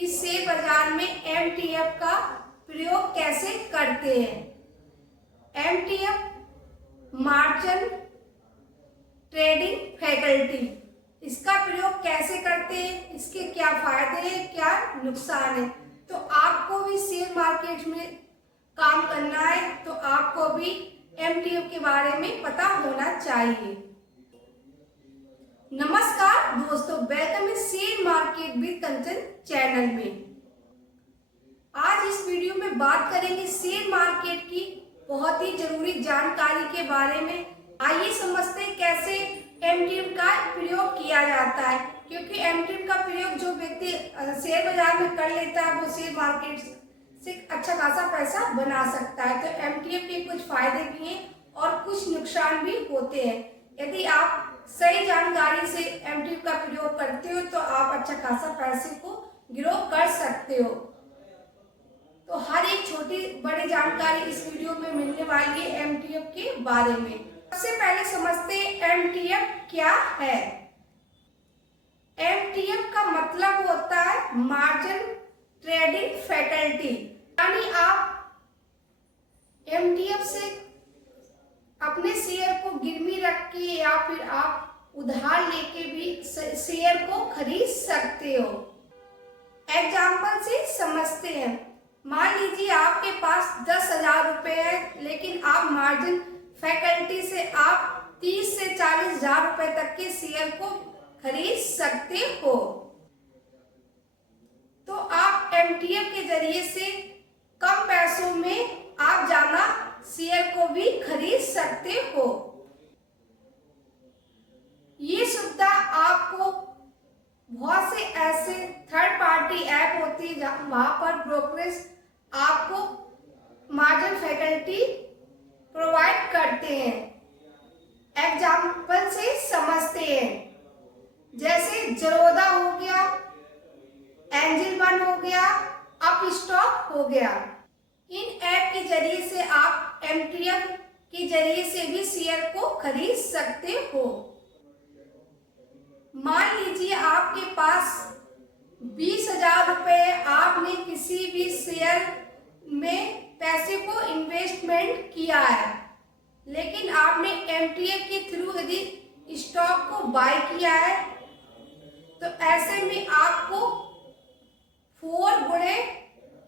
कि शेयर बाजार में एमटीएफ का प्रयोग कैसे करते हैं। एमटीएफ मार्जिन ट्रेडिंग फैकल्टी, इसका प्रयोग कैसे करते हैं, इसके क्या फायदे हैं, क्या नुकसान है। तो आपको भी शेयर मार्केट में काम करना है तो आपको भी एमटीएफ के बारे में पता होना चाहिए। नमस्कार दोस्तों, वेलकम है share market with Kanchan channel में। आज इस वीडियो में बात करेंगे शेयर मार्केट की बहुत ही जरूरी जानकारी के बारे में। आइए समझते हैं कैसे एमटीएफ का प्रयोग किया जाता है, क्योंकि एमटीएफ का प्रयोग जो व्यक्ति शेयर बाजार में कर लेता है वो शेयर मार्केट से अच्छा खासा पैसा बना सकता है। तो एमटीएफ के कुछ फायदे भी हैं और कुछ नुकसान भी होते हैं। यदि आप सही जानकारी से एमटीएफ का प्रयोग करते हो तो आप अच्छा खासा पैसे को ग्रो कर सकते हो। तो हर एक छोटी बड़ी जानकारी इस वीडियो में मिलने वाली है एमटीएफ के बारे में। सबसे पहले समझते हैं एमटीएफ क्या है। एमटीएफ का मतलब होता है मार्जिन ट्रेडिंग फैकल्टी, यानी आप एमटीएफ से अपने शेयर को गिरवी रख के या फिर आप उधार लेके भी शेयर को खरीद सकते हो। एग्जाम्पल से समझते हैं। मान लीजिए आपके पास 10,000 रुपए है, लेकिन आप मार्जिन फैकल्टी से आप 30 से 40,000 रुपए तक के शेयर को खरीद सकते हो। तो आप एमटीएफ के जरिए से कम पैसों में आप ज्यादा शेयर को भी खरीद सकते हो। ये सुविधा आपको बहुत से ऐसे थर्ड पार्टी ऐप होती है वहां पर ब्रोकरेज आपको मार्जिन फैकल्टी प्रोवाइड करते हैं। एग्जाम्पल से समझते हैं, जैसे जरोदा हो गया, एंजल वन हो गया, अप स्टॉक हो गया। इन ऐप के जरिए से आप एमटीएफ के जरिए से भी शेयर को खरीद सकते हो। मान लीजिए आपके पास 20,000 रुपए, आपने किसी भी शेयर में पैसे को इन्वेस्टमेंट किया है, लेकिन आपने एमटीएफ के थ्रू यदि स्टॉक को बाय किया है तो ऐसे में आपको 4 गुणे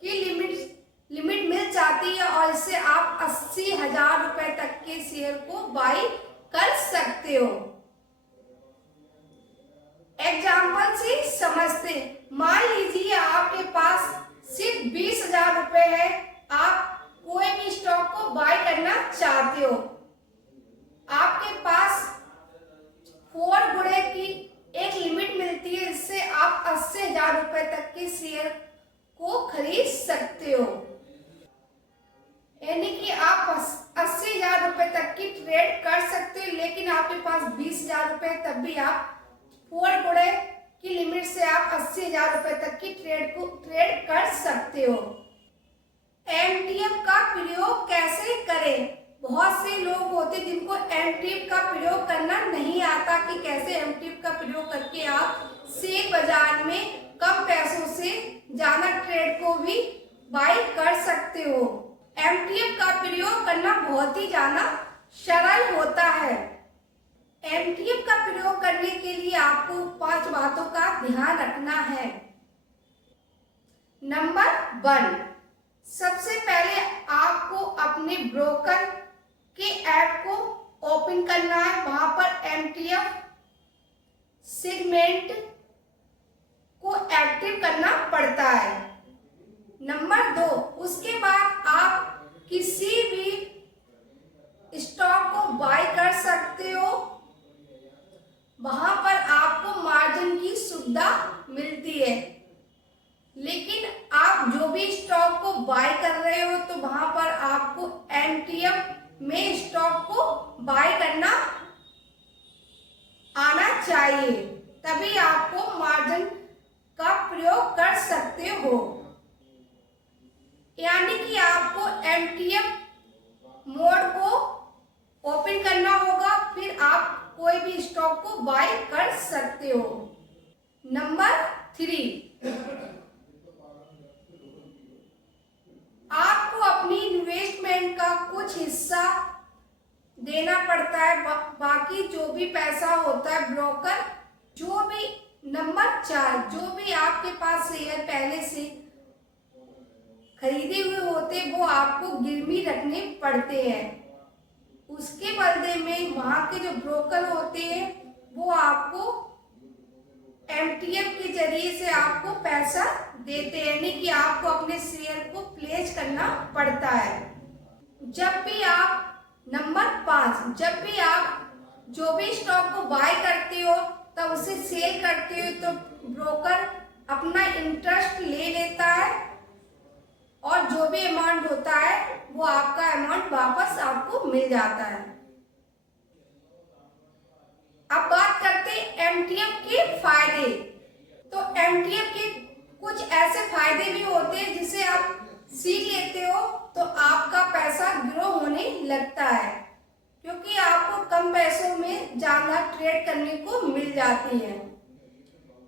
की लिमिट मिल जाती है और इससे आप 80,000 रुपए तक के शेयर को बाय कर सकते हो। एग्जाम्पल से समझते, मान लीजिए आपके पास सिर्फ 20,000 रुपए है, आप कोई भी स्टॉक को बाय करना चाहते हो। आपके पास 4 गुणे की एक लिमिट मिलती है, इससे आप 80,000 रुपए तक के शेयर को खरीद सकते हो। यानी कि आप 80,000 रुपए तक की ट्रेड कर सकते हो, लेकिन आपके पास 20,000 रुपए तब भी आप 4 गुणे की लिमिट से आप 80,000 रुपए तक की ट्रेड कर सकते हो। एमटीएफ का प्रयोग कैसे करें। बहुत से लोग होते हैं जिनको एमटीएफ का प्रयोग करना नहीं आता कि कैसे एमटीएफ का प्रयोग करके आप शेयर बाजार में कम पैसों से ज्यादा ट्रेड को भी बाय कर सकते हो। एमटीएफ का प्रयोग करना बहुत ही ज्यादा सरल होता है। एमटीएफ का प्रयोग करने के लिए आपको 5 बातों का ध्यान रखना है। नंबर 1, सबसे पहले आपको अपने ब्रोकर के ऐप को ओपन करना है। वहां पर एमटीएफ सेगमेंट को एक्टिव करना पड़ता है। नंबर 2, उसके बाद आप किसी भी स्टॉक को बाय कर सकते हो। वहां पर आपको मार्जिन की सुविधा मिलती है, लेकिन आप जो भी स्टॉक को बाय कर रहे हो तो वहां पर आपको एमटीएफ में स्टॉक को बाय करना आना चाहिए, तभी आपको मार्जिन का प्रयोग कर सकते हो। यानी कि आपको एमटीएफ मोड को ओपन करना होगा, फिर आप कोई भी स्टॉक को बाय कर सकते हो। नंबर 3, है, बाकी जो भी पैसा होता है ब्रोकर, जो भी नंबर 4, जो भी आपके पास शेयर पहले से खरीदे हुए होते वो आपको गिरवी रखने पड़ते हैं। उसके बदले में वहां के जो ब्रोकर होते हैं वो आपको एमटीएफ के जरिए से आपको पैसा देते हैं, यानी कि आपको अपने शेयर को प्लेस करना पड़ता है। जब भी आप नंबर 5, जब भी आप जो भी स्टॉक को बाय करते हो तब उसे सेल करते हो तो ब्रोकर अपना इंटरेस्ट ले लेता है और जो भी अमाउंट होता है वो आपका अमाउंट वापस आपको मिल जाता है। अब बात करते हैं एमटीएफ के फायदे। तो एमटीएफ के कुछ ऐसे फायदे भी होते हैं जिसे आप सीख लेते हो तो आपका पैसा ग्रो होने लगता है, क्योंकि आपको कम पैसों में ज्यादा ट्रेड करने को मिल जाती है।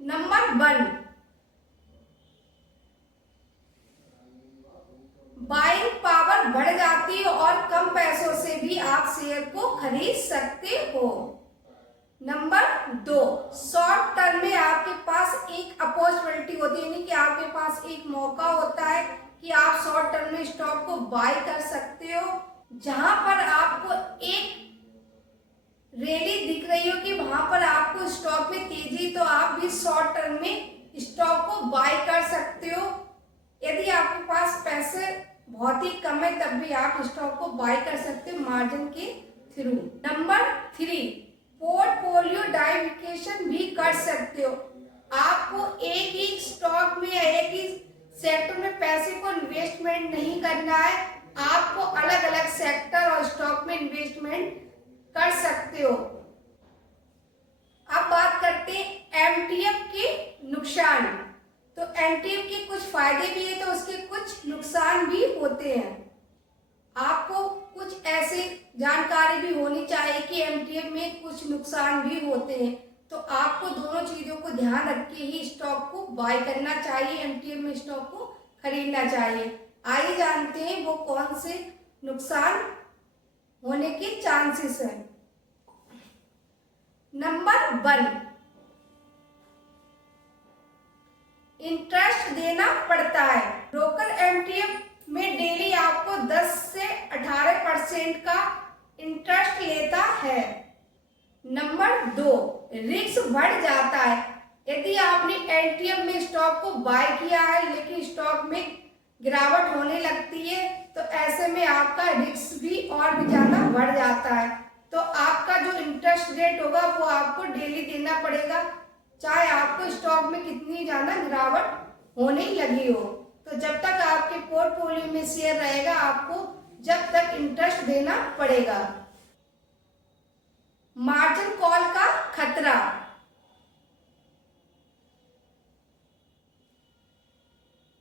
नंबर 1, बाइंग पावर बढ़ जाती है और कम पैसों से भी आप शेयर को खरीद सकते हो। नंबर 2, शॉर्ट टर्म में आपके पास एक अपॉर्चुनिटी होती है, यानी कि आपके पास एक मौका होता है कि आप शॉर्ट टर्म में स्टॉक को बाय कर सकते हो। जहां पर आपको एक रैली दिख रही हो कि वहां पर आपको स्टॉक में तेजी, तो आप भी शॉर्ट टर्म में स्टॉक को बाय कर सकते हो। यदि आपके पास पैसे बहुत ही कम है तब भी आप स्टॉक को बाय कर सकते हो मार्जिन के थ्रू। नंबर 3, पोर्टफोलियो डाइवर्सिफिकेशन भी कर सकते हो। आपको एक ही स्टॉक में या एक ही सेक्टर में पैसे को इन्वेस्टमेंट नहीं करना है, आपको अलग अलग सेक्टर और स्टॉक में इन्वेस्टमेंट कर सकते हो। अब बात करते हैं एमटीएफ के नुकसान। तो एमटीएफ के कुछ फायदे भी है तो उसके कुछ नुकसान भी होते हैं। आपको कुछ ऐसे जानकारी भी होनी चाहिए कि एमटीएफ में कुछ नुकसान भी होते हैं, तो आपको दोनों चीजों को ध्यान रख के ही स्टॉक को बाय करना चाहिए, एमटीएफ में स्टॉक को खरीदना चाहिए। आइए जानते हैं वो कौन से नुकसान होने के चांसेस हैं। नंबर 1, इंटरेस्ट देना पड़ता है। ब्रोकर एमटीएफ में डेली आपको 10 से 18% का इंटरेस्ट लेता है। नंबर 2, रिस्क बढ़ जाता है। यदि आपने एमटीएफ में स्टॉक को बाय किया है लेकिन स्टॉक में गिरावट होने लगती है तो ऐसे में आपका रिस्क भी और भी ज्यादा बढ़ जाता है। तो आपका जो इंटरेस्ट रेट होगा वो आपको डेली देना पड़ेगा, चाहे आपको स्टॉक में कितनी ज्यादा गिरावट होने लगी हो। तो जब तक आपके पोर्टफोलियो में शेयर रहेगा आपको जब तक इंटरेस्ट देना पड़ेगा। मार्जिन कॉल का खतरा।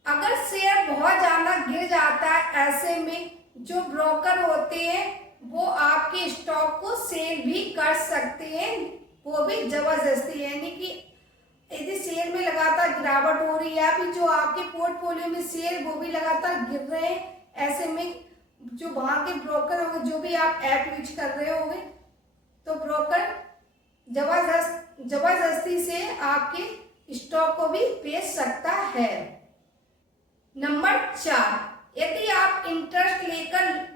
अगर शेयर बहुत ज्यादा गिर जाता है ऐसे में जो ब्रोकर होते हैं वो आपके स्टॉक को सेल भी कर सकते हैं, वो भी जबरदस्ती, यानी कि यदि शेयर में लगातार गिरावट हो रही है या फिर जो आपके पोर्टफोलियो में शेयर वो भी लगातार गिर रहे हैं, ऐसे में जो वहां के ब्रोकर होंगे, जो भी आप ऐप यूज कर रहे होंगे, तो ब्रोकर जबरदस्ती से आपके स्टॉक को भी बेच सकता है। नंबर 4, यदि आप इंटरेस्ट लेकर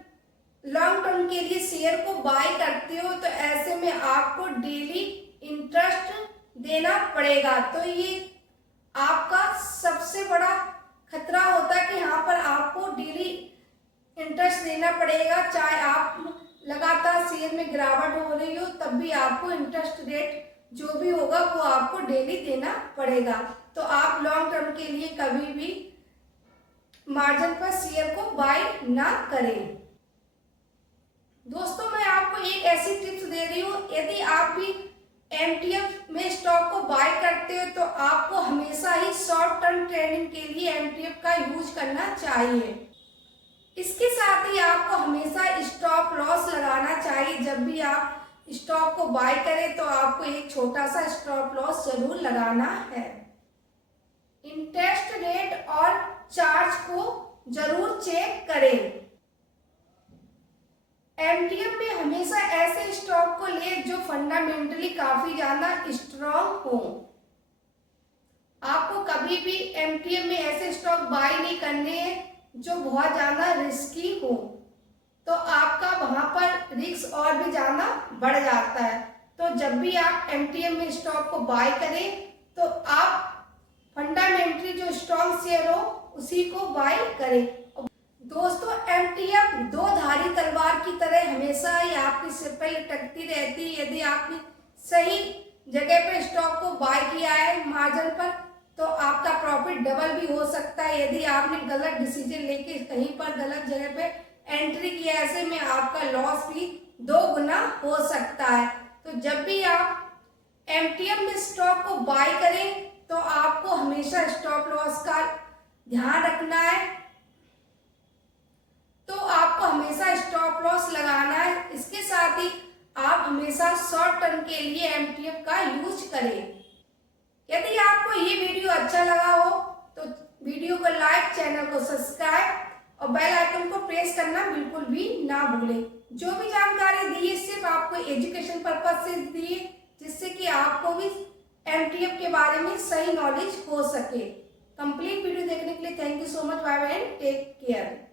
लॉन्ग टर्म के लिए शेयर को बाय करते हो तो ऐसे में आपको डेली इंटरेस्ट देना पड़ेगा। तो ये आपका सबसे बड़ा खतरा होता है कि यहाँ पर आपको डेली इंटरेस्ट देना पड़ेगा, चाहे आप लगातार शेयर में गिरावट हो रही हो तब भी आपको इंटरेस्ट रेट जो भी होगा वो आपको डेली देना पड़ेगा। तो आप लॉन्ग टर्म के लिए कभी भी मार्जिन पर शेयर को बाय ना करें। दोस्तों मैं आपको एक ऐसी टिप्स दे रही हूँ, यदि आप भी एमटीएफ में स्टॉक को बाय करते हो तो आपको हमेशा ही शॉर्ट टर्म ट्रेडिंग के लिए एमटीएफ का यूज करना चाहिए। इसके साथ ही आपको हमेशा स्टॉप लॉस लगाना चाहिए। जब भी आप स्टॉक को बाय करें तो आपको एक छोटा सा स्टॉप लॉस जरूर लगाना है। इंटरेस्ट रेट और चार्ज को जरूर चेक करें। एमटीएम में हमेशा ऐसे स्टॉक को ले जो फंडामेंटली काफी ज्यादा स्ट्रॉन्ग हो। आपको कभी भी एमटीएम में ऐसे स्टॉक बाय नहीं करने हैं जो बहुत ज्यादा रिस्की हो, तो आपका वहां पर रिस्क और भी ज्यादा बढ़ जाता है। तो जब भी आप एमटीएम में स्टॉक को बाय करें तो आप फंडामेंटली जो स्ट्रॉन्ग शेयर हो उसी को बाय करें। दोस्तों, एमटीएम दो धारी तलवार की तरह हमेशा ही आपके सिर पर लटकती रहती है। यदि आपने सही जगह पे स्टॉक को बाय किया है मार्जिन पर, तो आपका प्रॉफिट डबल भी हो सकता है। यदि आपने गलत डिसीजन लेके कहीं पर गलत जगह पे एंट्री किया, ऐसे में आपका लॉस भी 2 गुना हो सकता है। तो जब भी आप एमटीएम में स्टॉक को बाय करें तो आपको हमेशा स्टॉप लॉस का ध्यान रखना है। तो आपको हमेशा स्टॉप लॉस लगाना है। इसके साथ ही आप हमेशा शॉर्ट टर्म के लिए एमटीएम का यूज करें। यदि आपको ये वीडियो अच्छा लगा हो तो वीडियो को लाइक, चैनल को सब्सक्राइब और बेल आइकन को प्रेस करना बिल्कुल भी ना भूलें। जो भी जानकारी दी है सिर्फ आपको एजुकेशन पर्पज से दी है, जिससे कि आपको भी एमटीएम के बारे में सही नॉलेज हो सके। कंप्लीट वीडियो देखने के लिए thank you so much. Bye bye and take care.